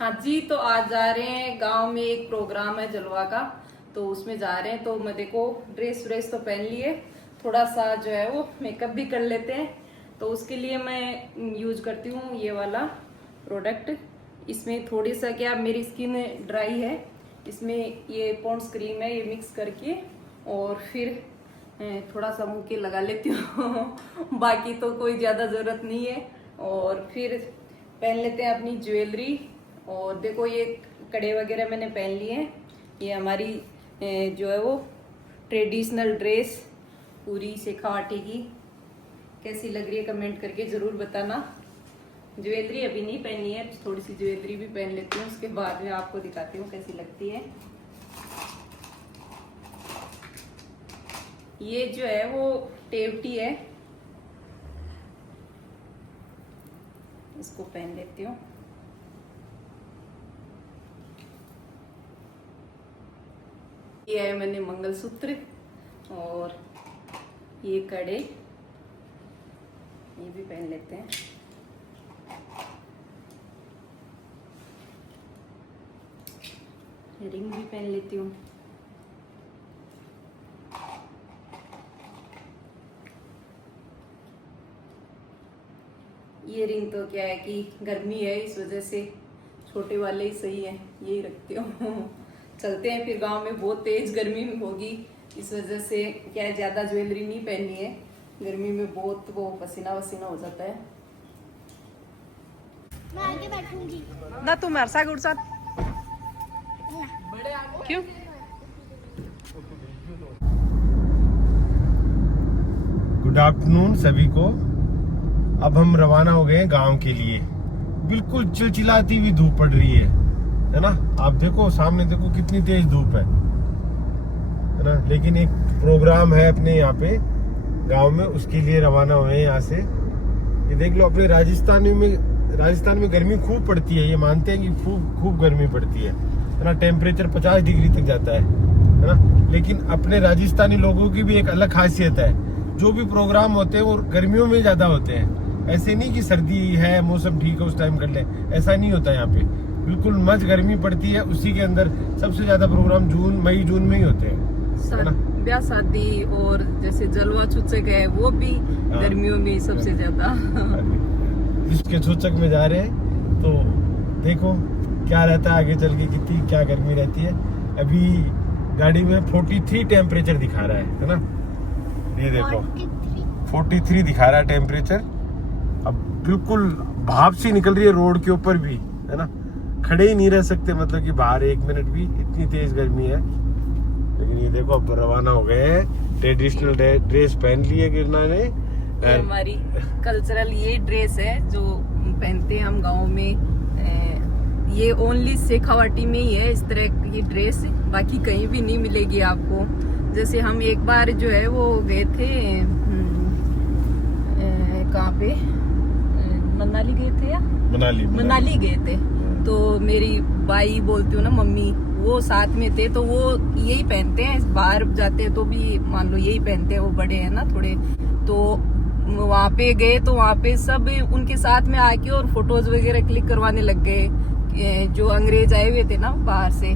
हाँ जी, तो आज जा रहे हैं गांव में, एक प्रोग्राम है जलवा का, तो उसमें जा रहे हैं। तो मैं देखो ड्रेस व्रेस तो पहन लिए, थोड़ा सा जो है वो मेकअप भी कर लेते हैं। तो उसके लिए मैं यूज करती हूँ ये वाला प्रोडक्ट। इसमें थोड़ी सा क्या, मेरी स्किन ड्राई है, इसमें ये पॉन्ड्स क्रीम है, ये मिक्स करके और फिर थोड़ा सा मुंह के लगा लेती हूँ बाकी तो कोई ज़्यादा ज़रूरत नहीं है। और फिर पहन लेते हैं अपनी ज्वेलरी। और देखो ये कड़े वगैरह मैंने पहन लिए हैं। ये हमारी जो है वो ट्रेडिशनल ड्रेस पूरी शेखावाटी की कैसी लग रही है कमेंट करके ज़रूर बताना। ज्वेलरी अभी नहीं पहनी है, थोड़ी सी ज्वेलरी भी पहन लेती हूँ, उसके बाद में आपको दिखाती हूँ कैसी लगती है। ये जो है वो टेवटी है, इसको पहन लेती हूँ। ये है मैंने मंगलसूत्र और ये कड़े, ये भी पहन लेते हैं। रिंग भी पहन लेती हूँ। ये रिंग तो क्या है कि गर्मी है, इस वजह से छोटे वाले ही सही है, यही रखती हूँ। चलते हैं फिर, गांव में बहुत तेज गर्मी होगी, इस वजह से क्या है ज्यादा ज्वेलरी नहीं पहननी है, गर्मी में बहुत वो पसीना वसीना हो जाता है। मैं आगे बैठूंगी ना तुम मेरे साथ उड़ साथ क्यों? गुड आफ्टरनून सभी को। अब हम रवाना हो गए गांव के लिए। बिल्कुल चिलचिलाती हुई धूप पड़ रही है ना। आप देखो सामने, देखो कितनी तेज धूप है ना। लेकिन एक प्रोग्राम है अपने यहाँ पे गांव में, उसके लिए रवाना हुए हैं यहाँ से। ये देख लो, अपने राजस्थान में गर्मी खूब पड़ती है, ये मानते हैं कि खूब गर्मी पड़ती है ना। टेम्परेचर 50 डिग्री तक जाता है ना। लेकिन अपने राजस्थानी लोगों की भी एक अलग खासियत है, जो भी प्रोग्राम होते हैं वो गर्मियों में ज्यादा होते हैं। ऐसे नहीं कि सर्दी है, मौसम ठीक है उस टाइम कर ले, ऐसा नहीं होता यहाँ पे। बिल्कुल मज गर्मी पड़ती है, उसी के अंदर सबसे ज्यादा प्रोग्राम मई जून में ही होते हैं, है ना। ब्याह शादी और जैसे जलवा छुचक है वो भी गर्मियों में सबसे ज्यादा। जिसके छुचक में जा रहे हैं, तो देखो क्या रहता है आगे चल के, कितनी क्या गर्मी रहती है। अभी गाड़ी में 43 टेम्परेचर दिखा रहा है ना। ये देखो 43 दिखा रहा है टेम्परेचर। अब बिल्कुल भाप सी निकल रही है रोड के ऊपर भी, है ना। खड़े ही नहीं रह सकते, मतलब कि बाहर एक मिनट भी, इतनी तेज गर्मी है। लेकिन ये देखो अब रवाना हो गए हैं। ट्रेडिशनल ड्रेस पहन ली है गिरना ने। ये हमारी कल्चरल ये ड्रेस है जो पहनते हैं हम गाँव में। ये ओनली शेखावाटी में ही है इस तरह की ड्रेस, बाकी कहीं भी नहीं मिलेगी आपको। जैसे हम एक बार जो है वो गए थे, कहाँ पे, मनाली गए थे या मनाली गए थे। तो मेरी बाई बोलती हूँ ना, मम्मी, वो साथ में थे, तो वो यही पहनते हैं, बाहर जाते हैं तो भी मान लो यही पहनते हैं, वो बड़े हैं ना थोड़े। तो वहाँ पे गए तो वहाँ पे सब उनके साथ में आके और फोटोज वगैरह क्लिक करवाने लग गए, जो अंग्रेज आए हुए थे ना बाहर से,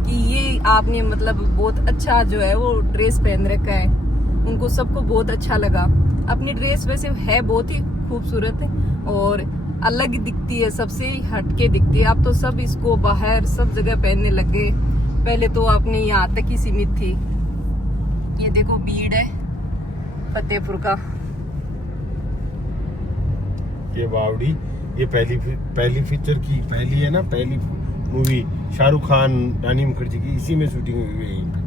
कि ये आपने मतलब बहुत अच्छा जो है वो ड्रेस पहन रखा है। उनको सबको बहुत अच्छा लगा। अपनी ड्रेस वैसे है बहुत ही खूबसूरत और अलग दिखती है, सबसे हटके दिखती है। अब तो सब इसको बाहर सब जगह पहनने लग गए, पहले तो अपने यहाँ तक ही सीमित थी। ये देखो भीड़ है फतेहपुर का। ये बावड़ी, ये पहली फीचर की पहली है ना, पहली मूवी शाहरुख खान रानी मुखर्जी की, इसी में शूटिंग हुई है यहीं पे।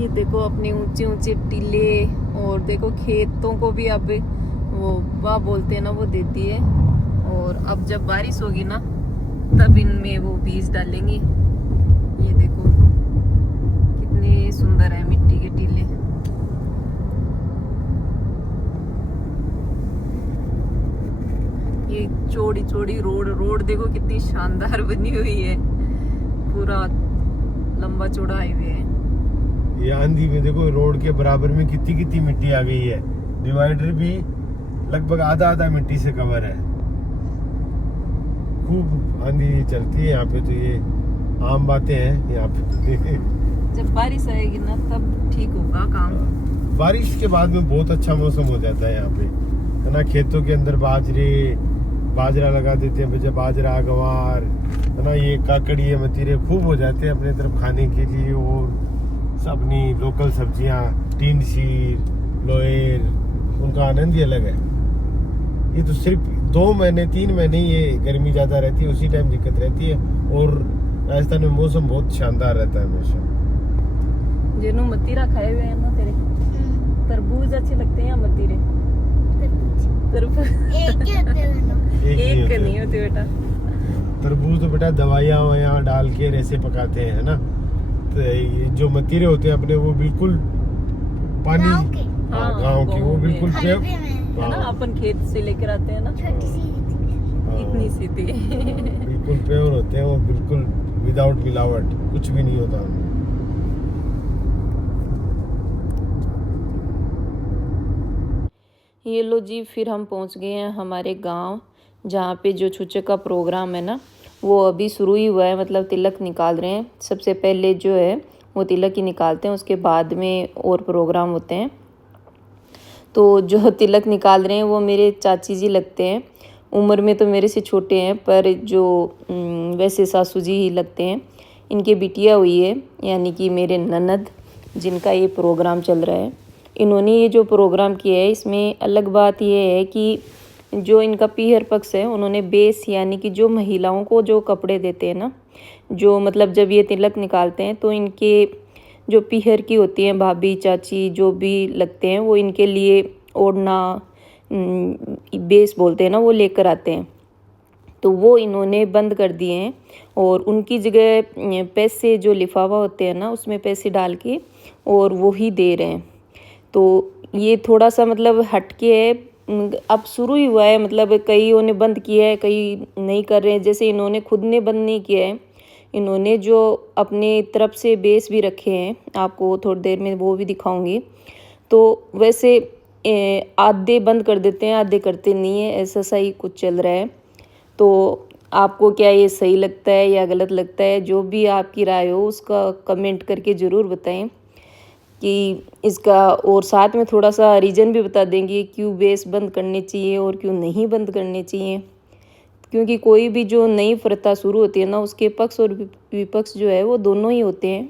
ये देखो अपने ऊंचे ऊंचे टीले, और देखो खेतों को भी अब वो वाह बोलते हैं ना, वो देती है। और अब जब बारिश होगी ना तब इनमें वो बीज डालेंगी। ये देखो कितने सुंदर है मिट्टी के टीले। ये चौड़ी चौड़ी रोड देखो कितनी शानदार बनी हुई है, पूरा लंबा चौड़ा हाईवे है। ये आंधी में देखो रोड के बराबर में कितनी मिट्टी आ गई है। डिवाइडर भी लगभग आधा मिट्टी से कवर है खूब आंधी चलती है यहाँ पे, तो ये आम बातें हैं यहाँ पे। जब बारिश आएगी ना तब ठीक होगा काम। बारिश के बाद में बहुत अच्छा मौसम हो जाता है यहाँ पे, है ना। खेतों के अंदर बाजरा लगा देते हैं, जब बाजरा, गंवार, है ना, ये काकड़ी, ये मतीरे खूब हो जाते हैं अपने तरफ खाने के लिए। और अपनी लोकल सब्जियाँ, टीन शीर, लोएर, उनका आनंद ही अलग है। ये तो सिर्फ 2 महीने 3 महीने ये गर्मी ज़्यादा रहती है, उसी टाइम दिक्कत रहती है। और राजस्थान में मौसम बहुत शानदार रहता है हमेशा। जिन्हों मतीरा खाए हुए हैं ना तेरे, तरबूज अच्छे लगते हैं या मतीरे? तरबूज एक नहीं होते बेटा। तरबूज तो बेटा दवाइयाँ वहाँ डाल के ऐसे पकाते हैं, है ना। तो ये जो मतीरे होते हैं अपने, वो बिल्कुल पानी, गाँव की, वो बिल्कुल है ना, अपन खेत से लेकर आते हैं ना, इतनी सी थी। बिल्कुल प्योर होते हैं वो, बिल्कुल विदाउट मिलावट, कुछ भी नहीं होता उनमें। ये लो जी, फिर हम पहुंच गए हैं हमारे गांव, जहाँ पे जो छुच्चे का प्रोग्राम है ना वो अभी शुरू ही हुआ है। मतलब तिलक निकाल रहे हैं। सबसे पहले जो है वो तिलक ही निकालते हैं, उसके बाद में और प्रोग्राम होते हैं। तो जो तिलक निकाल रहे हैं वो मेरे चाची जी लगते हैं। उम्र में तो मेरे से छोटे हैं, पर जो वैसे सासू जी ही लगते हैं। इनके बिटिया हुई है, यानी कि मेरे ननद, जिनका ये प्रोग्राम चल रहा है। इन्होंने ये जो प्रोग्राम किया है, इसमें अलग बात ये है कि जो इनका पीहर पक्ष है, उन्होंने बेस, यानी कि जो महिलाओं को जो कपड़े देते हैं ना, जो मतलब जब ये तिलक निकालते हैं तो इनके जो पीहर की होती हैं, भाभी, चाची, जो भी लगते हैं, वो इनके लिए ओढ़ना, बेस बोलते हैं ना, वो लेकर आते हैं। तो वो इन्होंने बंद कर दिए हैं और उनकी जगह पैसे, जो लिफाफा होते हैं ना, उसमें पैसे डाल के और वो ही दे रहे हैं। तो ये थोड़ा सा मतलब हटके है, अब शुरू ही हुआ है। मतलब कईयों ने बंद किया है, कई नहीं कर रहे हैं। जैसे इन्होंने खुद ने बंद नहीं किया है, इन्होंने जो अपने तरफ से बेस भी रखे हैं, आपको थोड़ी देर में वो भी दिखाऊंगी। तो वैसे आधे बंद कर देते हैं, आधे करते नहीं है, ऐसा सा ही कुछ चल रहा है। तो आपको क्या ये सही लगता है या गलत लगता है? जो भी आपकी राय हो उसका कमेंट करके ज़रूर बताएं कि इसका, और साथ में थोड़ा सा रीज़न भी बता देंगे क्यों बेस बंद करने चाहिए और क्यों नहीं बंद करने चाहिए। क्योंकि कोई भी जो नई प्रथा शुरू होती है ना, उसके पक्ष और विपक्ष जो है वो दोनों ही होते हैं।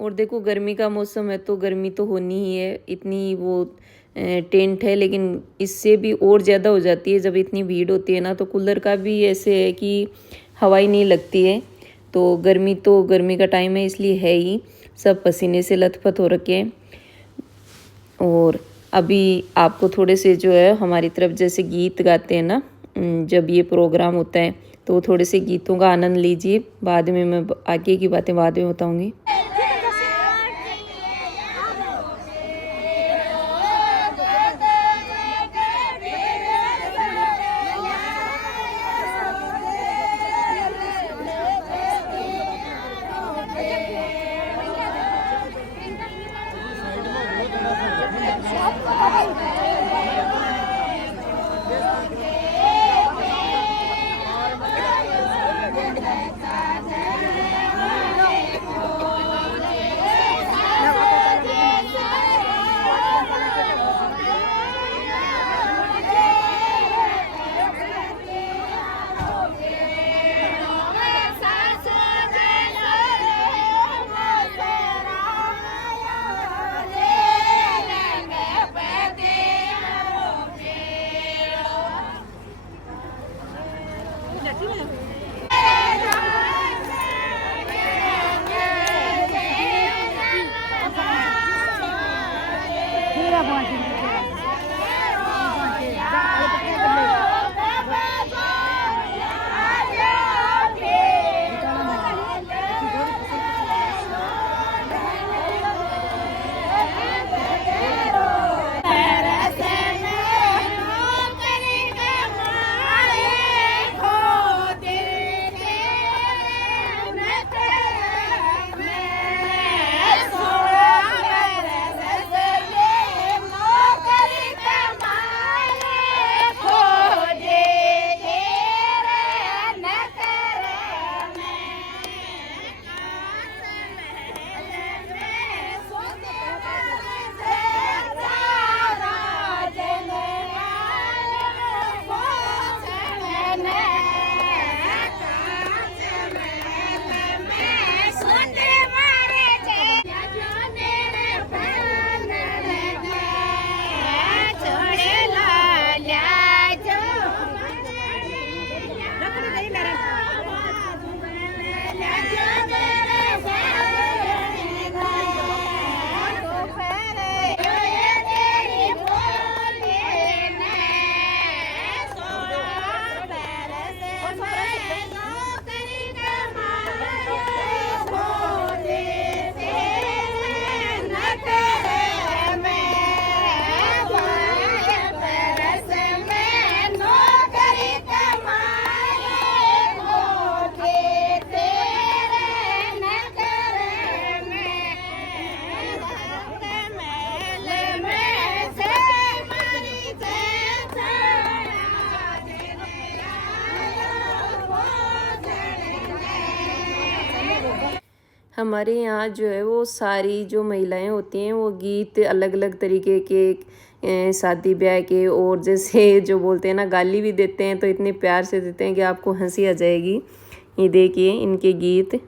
और देखो, गर्मी का मौसम है तो गर्मी तो होनी ही है। इतनी वो टेंट है, लेकिन इससे भी और ज़्यादा हो जाती है जब इतनी भीड़ होती है ना। तो कूलर का भी ऐसे है कि हवा ही नहीं लगती है। तो गर्मी का टाइम है, इसलिए है ही, सब पसीने से लथपथ हो रखे हैं। और अभी आपको थोड़े से जो है हमारी तरफ जैसे गीत गाते हैं ना, जब ये प्रोग्राम होता है, तो थोड़े से गीतों का आनंद लीजिए। बाद में मैं आगे की बातें बाद में बताऊँगी। हमारे यहाँ जो है वो सारी जो महिलाएं होती हैं वो गीत अलग अलग तरीके के शादी ब्याह के, और जैसे जो बोलते हैं ना गाली भी देते हैं तो इतने प्यार से देते हैं कि आपको हंसी आ जाएगी। ये देखिए इनके गीत।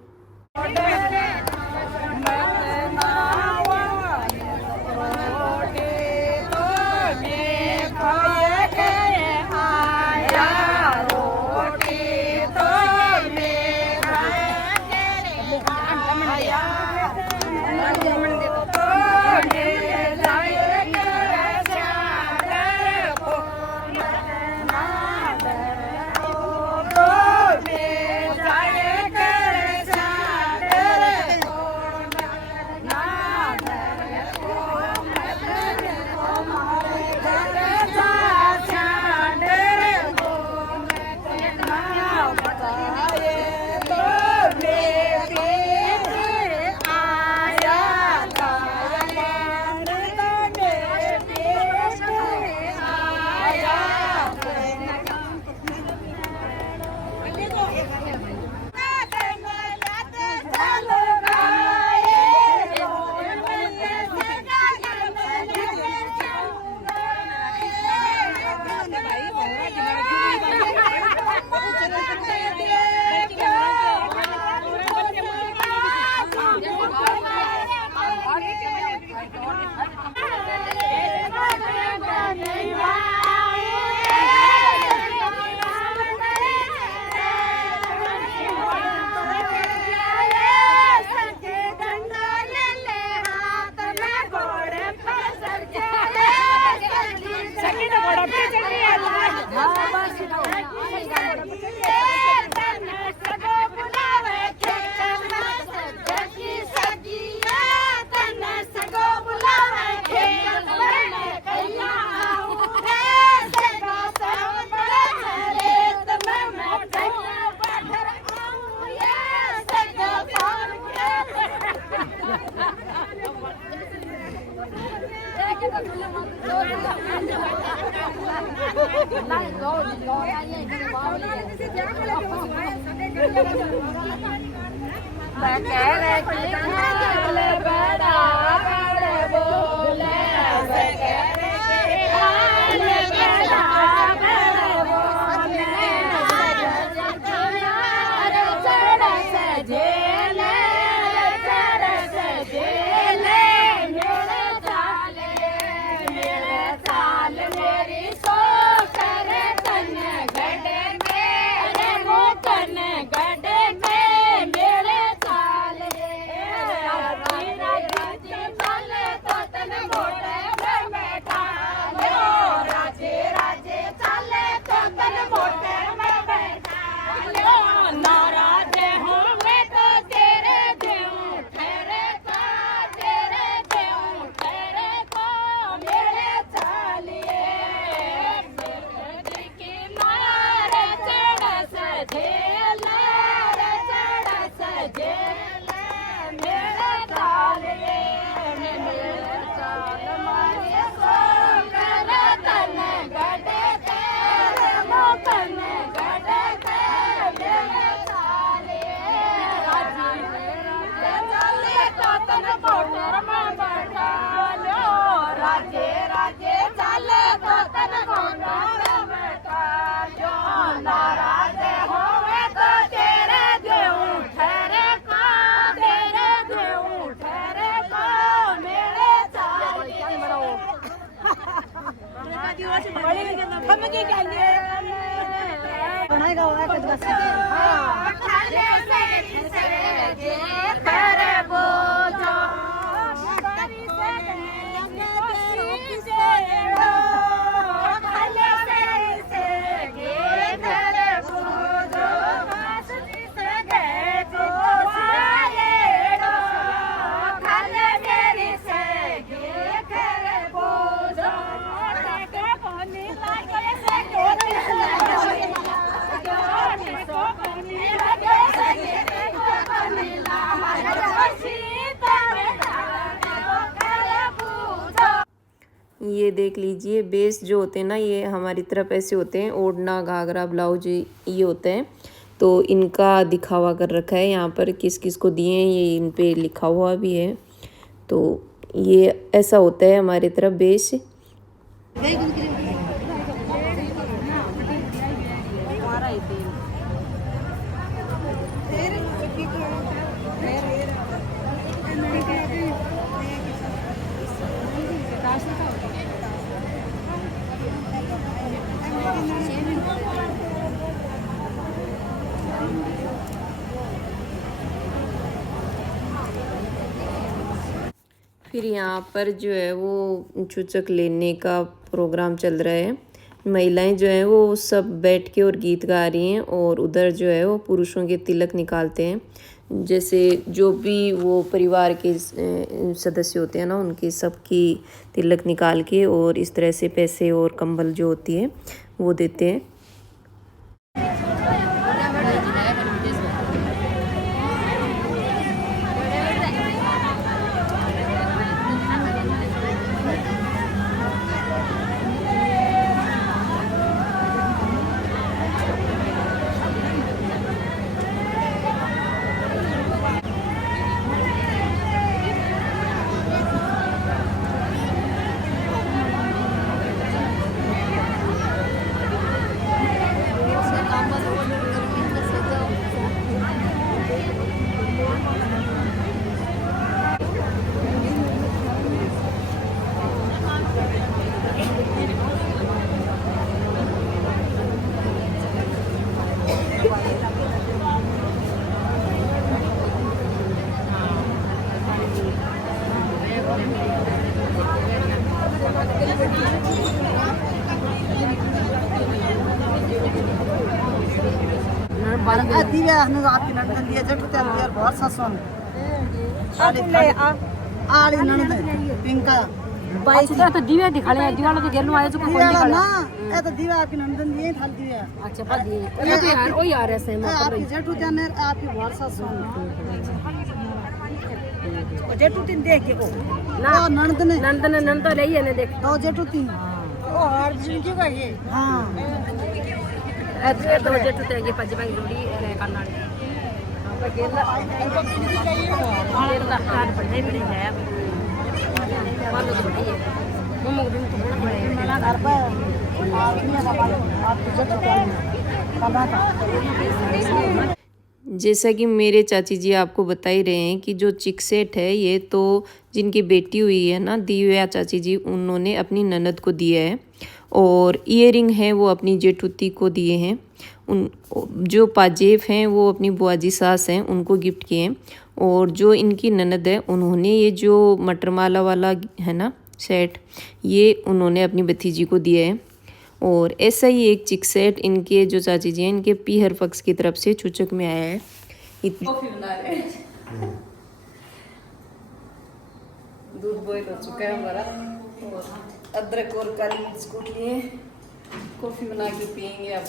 ये देख लीजिए बेस जो होते हैं ना, ये हमारी तरफ ऐसे होते हैं, ओढ़ना घाघरा ब्लाउज ये होते हैं। तो इनका दिखावा कर रखा है यहाँ पर, किस किस को दिए हैं ये इन पे लिखा हुआ भी है। तो ये ऐसा होता है हमारी तरफ बेस। फिर यहाँ पर जो है वो चूचक लेने का प्रोग्राम चल रहा है। महिलाएं जो है वो सब बैठ के और गीत गा रही हैं और उधर जो है वो पुरुषों के तिलक निकालते हैं। जैसे जो भी वो परिवार के सदस्य होते हैं ना, उनके सबकी तिलक निकाल के और इस तरह से पैसे और कंबल जो होती है वो देते हैं। तो दिवे दिखाले दीवार तो गेलू आए तो कोई दिखाला ना ए तो दीवा आपकी नंदन दिए थाल दिए। अच्छा पर दिए ये तो यार ओ यार ऐसे आपकी जेठू जाने आपकी बहुत सा सोन ओ जेठू तीन देख के को ना नंदन नंद तो ले ने देख दो जेठू तीन ओ हर दिन की का ये हां ऐसे दो जेठू ते ये पज भाई जोड़ी रे करना पर गेला गेला कार्ड पढ़ने भी नहीं है वालो तो बढ़िया मम्मा को दिन तो बड़ा बड़ा मेरा घर पर आपकी जेठू का जैसा कि मेरे चाची जी आपको बता ही रहे हैं कि जो चिक सेट है ये तो जिनकी बेटी हुई है ना दिव्या चाची जी, उन्होंने अपनी ननद को दिया है। और ईयरिंग है वो अपनी जेठूती को दिए हैं। उन जो पाजेब हैं वो अपनी बुआजी सास हैं उनको गिफ्ट किए हैं। और जो इनकी ननद है उन्होंने ये जो मटरमाला वाला है ना सेट, ये उन्होंने अपनी भतीजी को दिया है। और ऐसा ही एक चिक सेट इनके जो चाची जी हैं इनके पीहर पक्ष की तरफ से चूचक में आया है। कॉफी बना रहे हैं। दूध बॉईल हो चुका है हमारा और अदरक और काली मिर्च कूट लिए कॉफी बना के पियेंगे अब।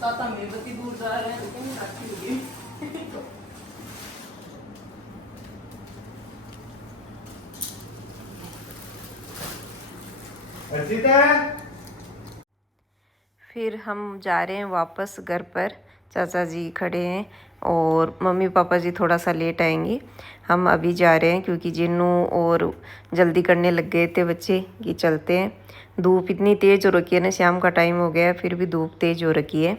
ताता मेरबती दूर जा रहे हैं लेकिन राखी होगी। फिर हम जा रहे हैं वापस घर पर। चाचा जी खड़े हैं और मम्मी पापा जी थोड़ा सा लेट आएंगे। हम अभी जा रहे हैं क्योंकि जिन्नू और जल्दी करने लग गए थे बच्चे कि चलते हैं। धूप इतनी तेज़ हो रखी है ना, शाम का टाइम हो गया है फिर भी धूप तेज़ हो रखी है।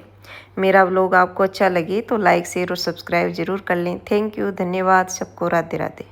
मेरा व्लॉग आपको अच्छा लगे तो लाइक शेयर और सब्सक्राइब ज़रूर कर लें। थैंक यू, धन्यवाद सबको। राधे राधे।